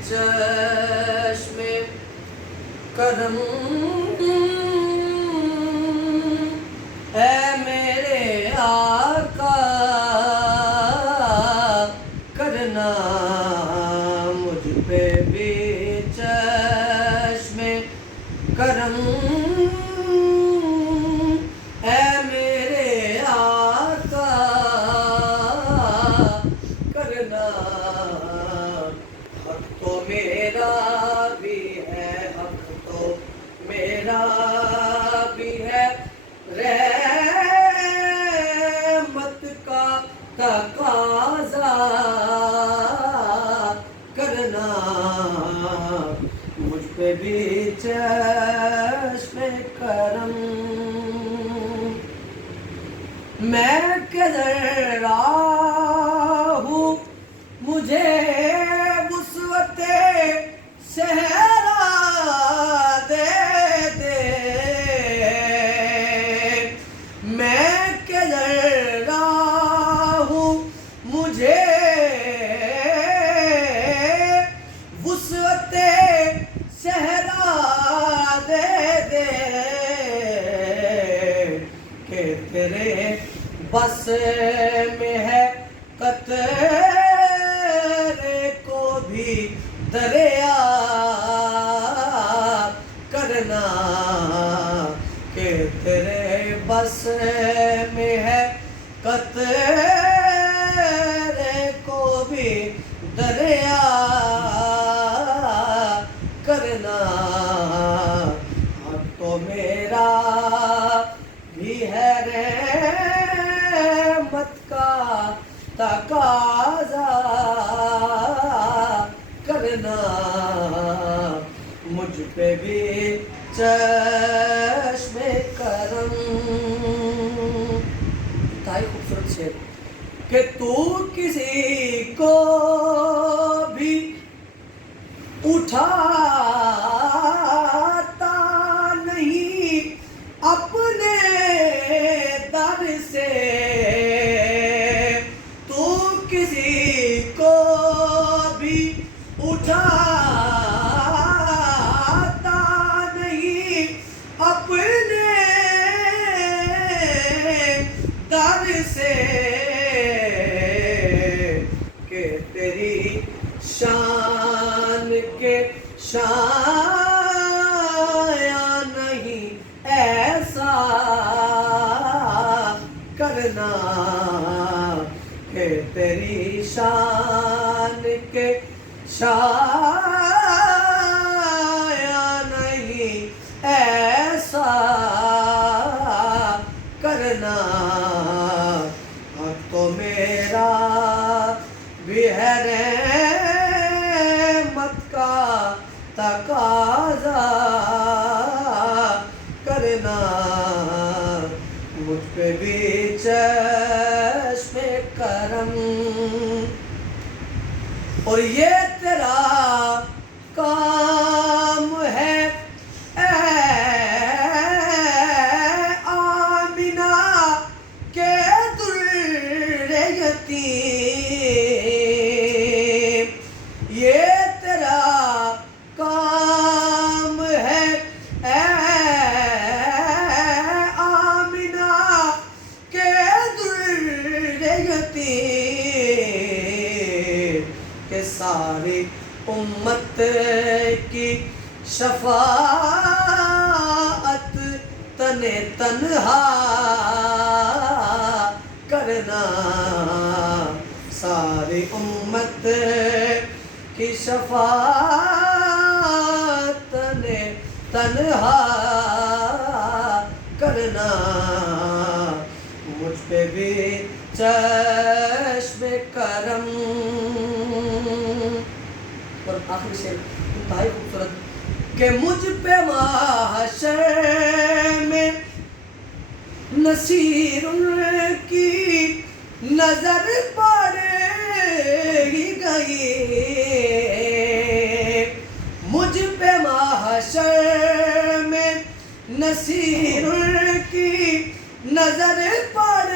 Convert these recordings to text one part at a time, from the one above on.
چشم کرم اے میرے آقا کرنا مجھ پہ بھی چشم کرم اے میرے آقا کرنا حق تو میرا بھی ہے حق تو میرا بھی ہے رحمت کا تقاضا کرنا مجھ پہ بھی چشم کرم میں کدھر ہوں مجھے وسعت صحرا دے دے میں کدھر ہوں مجھے وسعت صحرا دے دے کہ تیرے بس میں ہے قطرے کو بھی دریا کرنا کہ تیرے بس میں ہے قطرے کو بھی دریا کرنا حق تو میرا بھی ہے رحمت کا تقاضا کرنا مجھ پہ بھی چشم کرم انتہائی خوبصورت شعر کہ تو کسی کو بھی اٹھاتا نہیں اپنے در سے تو کسی کو بھی اٹھاتا نہیں اپنے در سے کہ تیری شان کے شایع نہیں ایسا کرنا کہ تیری شان کے شایع نہیں ایسا کرنا حق تو میرا بھی ہے رحمت کا تقاضا کرنا مجھ پہ بھی چشم کرم اور یہ تیرا کام ہے اے آمینہ کے در یتیم یہ تیرا کام ہے اے آمینہ کے در یتیم کہ ساری امت کی شفاعت تنے تنہا کرنا ساری امت کی شفاعت تنے تنہا کرنا مجھ پہ بھی چشم کرم اور آخری شعر انتہائی خوبصورت کہ مجھ پہ محشر میں نصیر کی نظر پڑے گئی مجھ پہ محشر میں نصیر کی نظر پڑ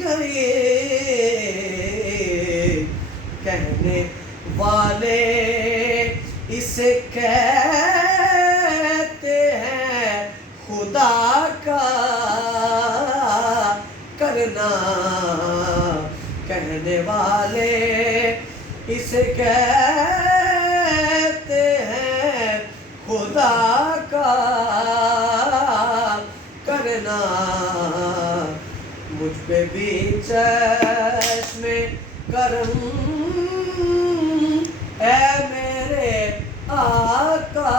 گئی کہنے والے اسے کہتے ہیں خدا کا کرنا، کہنے والے اسے کہتے ہیں خدا کا کرنا، مجھ پہ بھی چشم کرم اے میرے آقا